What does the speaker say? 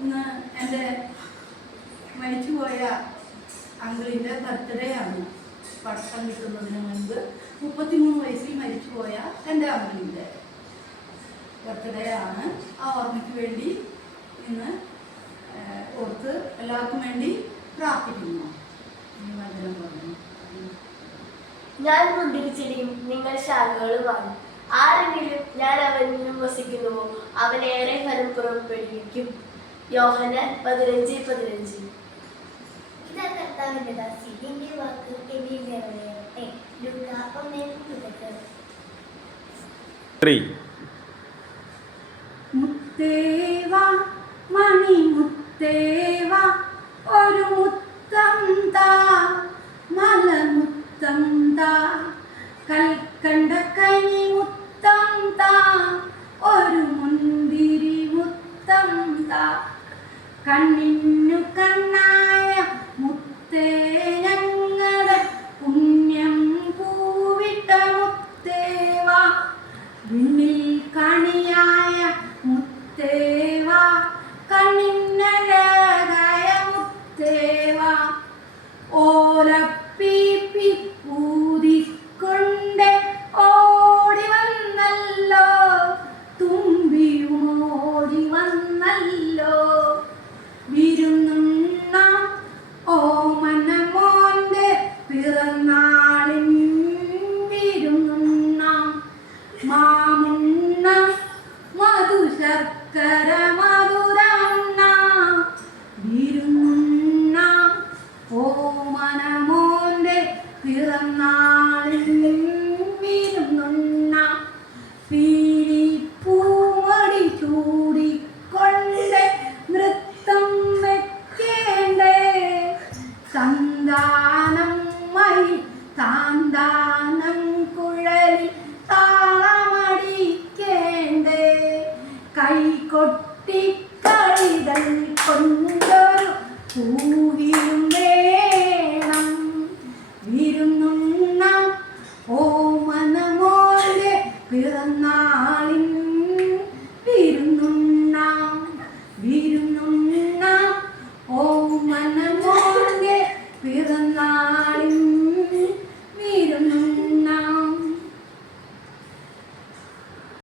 ഇന്ന് എൻ്റെ മരിച്ചുപോയ അങ്കിളിൻ്റെ ബർത്ത്ഡേ ആണ്. പട്ടം കിട്ടുന്നതിന് മുൻപ് 33 വയസ്സിൽ മരിച്ചുപോയ എൻ്റെ അങ്കിളിൻ്റെ ബർത്ത്ഡേ ആണ്. ആ ഓർമ്മയ്ക്ക് വേണ്ടി ഇന്ന് ഓർത്ത് എല്ലാവർക്കും വേണ്ടി പ്രാർത്ഥിക്കുന്നു. ഞാൻ മുന്തിരിച്ചെടിയും നിങ്ങൾ ശാഖകളുമാണ്. ആരെങ്കിലും ഞാൻ അവനിലും വസിക്കുന്നുവോ അവനേറെ ഫലം പുറപ്പെടുവിക്കും. യോഹന്നാൻ 15:15. ഇതാ കർത്താവിന്റെ ദാസി, നിന്റെ വാക്ക് എന്നിൽ നിറവേറട്ടെ. ലൂക്ക 1:3. മുത്തേവാ മണിമുത്തേവാ ഒരു മുത്തം താ, മലമുത്തം താ, കൽക്കണ്ട കനി മുത്തം താ, ഒരു മുന്തിരി മുത്തം താ, കണ്ണിനു കണ്ണായ മുത്തേ ഞങ്ങളുടെ പുണ്യം പൂവിട്ട മുത്തേവാ, വിണ്ണിൽ കണിയായ മുത്തേവാ, കണ്ണിനഴകായ മുത്തേവാ, ഓലപ്പീപ്പി ഊതിക്കൊണ്ട് ഓടി വന്നല്ലോ, തുമ്പിയും ഓടി വന്നല്ലോ, വിരുന്നുണ്ണാം ഓമനമോന്റെ പിറന്നാളിൻ വിരുന്നുണ്ണാം, മാമുണ്ണാം മധുശർക്കര മധുരമുണ്ണാം, വിരുന്നുണ്ണാം ഓമനമോന്റെ പിറന്നാളിൻ വിരുന്നുണ്ണാം, പീലിപ്പൂമടി ചൂടിക്കൊണ്ട് നൃത്തം വെക്കേണ്ടേ, സന്താനം മൈ താന്താനം കുഴലി താളമടിക്കേണ്ടേ, കൈകൊട്ടിക്കളികൾ കൊണ്ടൊരു പൂവിലും വേണം, വിരുന്നുണ്ണാം ഓമനമോന്റെ പിറന്നാളിൻ വിരുന്നുണ്ണാം, വിരുന്നുണ്ണാം ഓമനമോന്റെ പിറന്നാൾ.